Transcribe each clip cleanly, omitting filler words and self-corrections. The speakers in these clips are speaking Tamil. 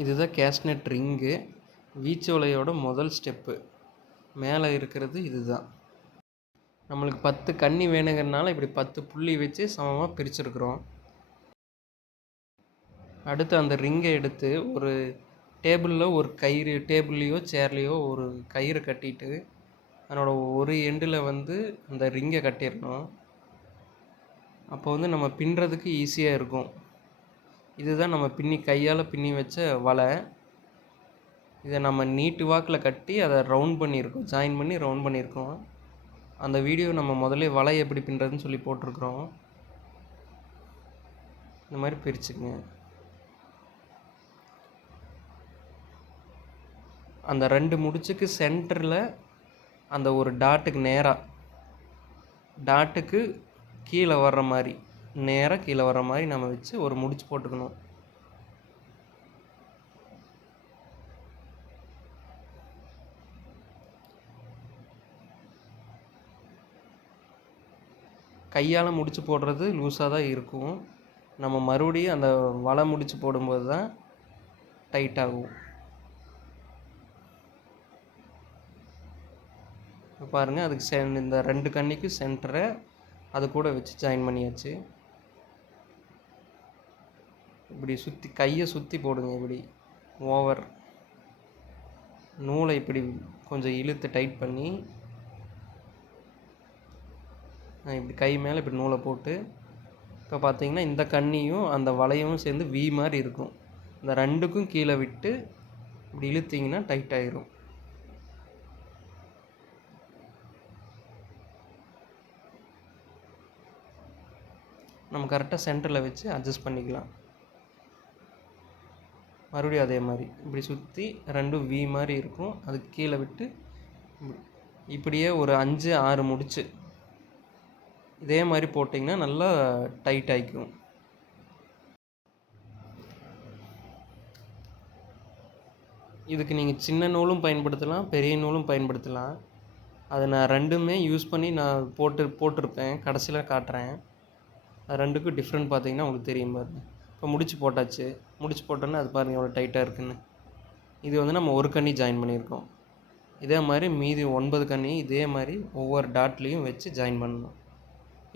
இதுதான் கேஸ்நட் ரிங்கு. வீச்சு வலையோட முதல் ஸ்டெப்பு. மேலே இருக்கிறது இதுதான். நம்மளுக்கு 10 கன்னி வேணுங்கிறனால இப்படி 10 புள்ளி வச்சு சமமாக பிரிச்சுருக்குறோம். அடுத்து அந்த ரிங்கை எடுத்து ஒரு டேபிளில் ஒரு கயிறு, டேபிள்லேயோ சேர்லேயோ ஒரு கயிறு கட்டிட்டு அதனோட ஒரு எண்டில் அந்த ரிங்கை கட்டிடணும். அப்போ நம்ம பின்னுறதுக்கு ஈஸியாக இருக்கும். இதுதான் நம்ம கையால் பின்னி வச்ச வலை. இதை நம்ம நீட்டு வாக்கில் கட்டி அதை ரவுண்ட் பண்ணியிருக்கோம், ஜாயின் பண்ணி ரவுண்ட் பண்ணியிருக்கோம். அந்த வீடியோ நம்ம முதல்ல வலை எப்படி பின்னுறதுன்னு சொல்லி போட்டிருக்கிறோம். இந்த மாதிரி பிரிச்சுக்குங்க. அந்த 2 முடிச்சுக்கு சென்டரில் அந்த ஒரு டாட்டுக்கு நேராக, டாட்டுக்கு கீழே வர்ற மாதிரி, நேராக கீழே வர்ற மாதிரி நம்ம வச்சு ஒரு முடிச்சு போட்டுக்கணும். கையால் முடிச்சு போடுறது லூஸாக தான் இருக்கும். நம்ம மறுபடியும் அந்த வலை முடிச்சு போடும்போது தான் டைட் ஆகும். பாருங்கள், அதுக்கு இந்த 2 கன்னிக்கு சென்டரை அது கூட வச்சு ஜாயின் பண்ணியாச்சு. இப்படி சுற்றி கையை சுற்றி போடுங்க. இப்படி ஓவர் நூலை இப்படி கொஞ்சம் இழுத்து டைட் பண்ணி இப்படி கை மேலே இப்படி நூலை போட்டு, இப்போ பார்த்தீங்கன்னா இந்த கன்னியும் அந்த வளையமும் சேர்ந்து வி மாதிரி இருக்கும். இந்த 2க்கும் கீழே விட்டு இப்படி இழுத்திங்கன்னா டைட் ஆகிரும். நம்ம கரெக்டாக சென்டரில் வச்சு அட்ஜஸ்ட் பண்ணிக்கலாம். மறுபடியும் அதே மாதிரி இப்படி சுற்றி 2ம் வி மாதிரி இருக்கும். அதுக்கு கீழே விட்டு இப்படியே ஒரு 5-6 முடிச்சு இதே மாதிரி போட்டிங்கன்னா நல்லா டைட் ஆகிக்கும். இதுக்கு நீங்கள் சின்ன நூலும் பயன்படுத்தலாம், பெரிய நூலும் பயன்படுத்தலாம். அதை நான் 2மே யூஸ் பண்ணி நான் போட்டிருப்பேன். கடைசியில் காட்டுறேன். அது 2க்கும் டிஃப்ரெண்ட் பார்த்தீங்கன்னா உங்களுக்கு தெரியும் பாருங்க. இப்போ முடிச்சு போட்டாச்சு. முடிச்சு போட்டோன்னா அது பாருங்கள் எவ்வளோ டைட்டாக இருக்குன்னு. இது நம்ம ஒரு கன்னி ஜாயின் பண்ணியிருக்கோம். இதே மாதிரி மீதி 9 கன்னி இதே மாதிரி ஒவ்வொரு டாட்லேயும் வச்சு ஜாயின் பண்ணணும்.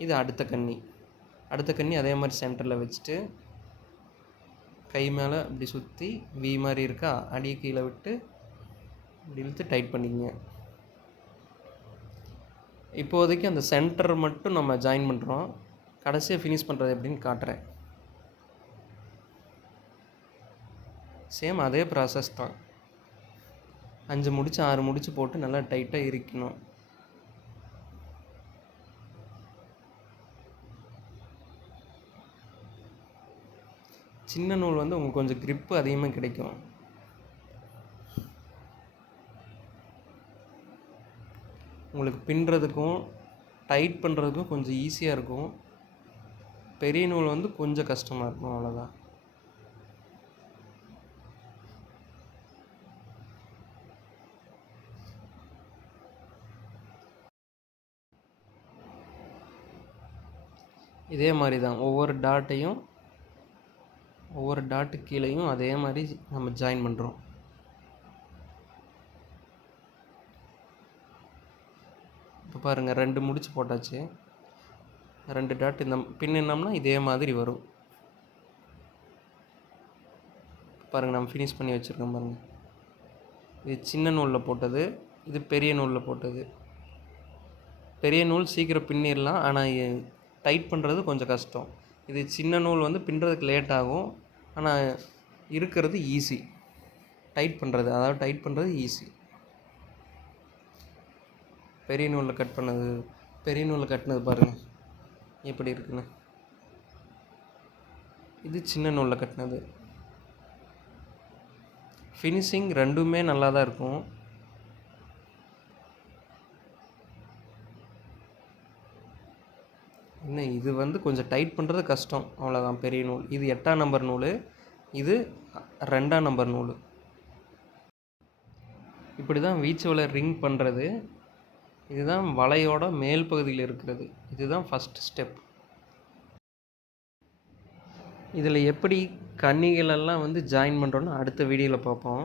இது அடுத்த கன்னி அதே மாதிரி சென்டரில் வச்சுட்டு கை மேலே இப்படி சுற்றி வி மாதிரி இருக்கா, அடியை கீழே விட்டு இப்படி இழுத்து டைட் பண்ணிக்கங்க. இப்போதைக்கு அந்த சென்டர் மட்டும் நம்ம ஜாயின் பண்ணுறோம். கடைசியாக ஃபினிஷ் பண்ணுறது எப்படின்னு காட்டுறேன். சேம் அதே ப்ராசஸ் தான். 5 முடிச்சு 6 முடிச்சு போட்டு நல்லா டைட்டாக இறுக்கணும். சின்ன நூல் உங்களுக்கு கொஞ்சம் grip அதிகமாக கிடைக்கும். உங்களுக்கு பின்னுறதுக்கும் டைட் பண்ணுறதுக்கும் கொஞ்சம் ஈஸியாக இருக்கும். பெரிய நூல் கொஞ்சம் கஷ்டமாக இருக்கும், அவ்வளோதான். இதே மாதிரி தான் ஒவ்வொரு டாட்டு கீழேயும் அதே மாதிரி நம்ம ஜாயின் பண்ணுறோம். இப்போ பாருங்கள் 2 முடிச்சு போட்டாச்சு. 2 டாட் இந்த பின்னோம்னா இதே மாதிரி வரும். பாருங்கள், நம்ம ஃபினிஷ் பண்ணி வச்சுருக்கோம் பாருங்கள். இது சின்ன நூலில் போட்டது, இது பெரிய நூலில் போட்டது. பெரிய நூல் சீக்கிரம் பின்னிடலாம், ஆனால் டைட் பண்ணுறது கொஞ்சம் கஷ்டம். இது சின்ன நூல் பின்னுறதுக்கு லேட் ஆகும், ஆனால் இருக்கிறது ஈஸி. டைட் பண்ணுறது ஈஸி. பெரிய நூலில் கட்டினது பாருங்கள் எப்படி இருக்குன்னு. இது சின்ன நூலில் கட்டினது. ஃபினிஷிங் 2மே நல்லா தான் இருக்கும். இன்னும் இது கொஞ்சம் டைட் பண்ணுறது கஷ்டம், அவ்வளோதான். பெரிய நூல் இது 8ஆம் நம்பர் நூல், இது 2ஆம் நம்பர் நூல். இப்படி தான் வீச்சு வலை ரிங் பண்ணுறது. இதுதான் வலையோட மேல் பகுதியில் இருக்கிறது. இதுதான் ஃபஸ்ட் ஸ்டெப். இதில் எப்படி கன்னிகளெல்லாம் வந்து ஜாயின் பண்ணுறோன்னு அடுத்த வீடியோவில் பார்ப்போம்.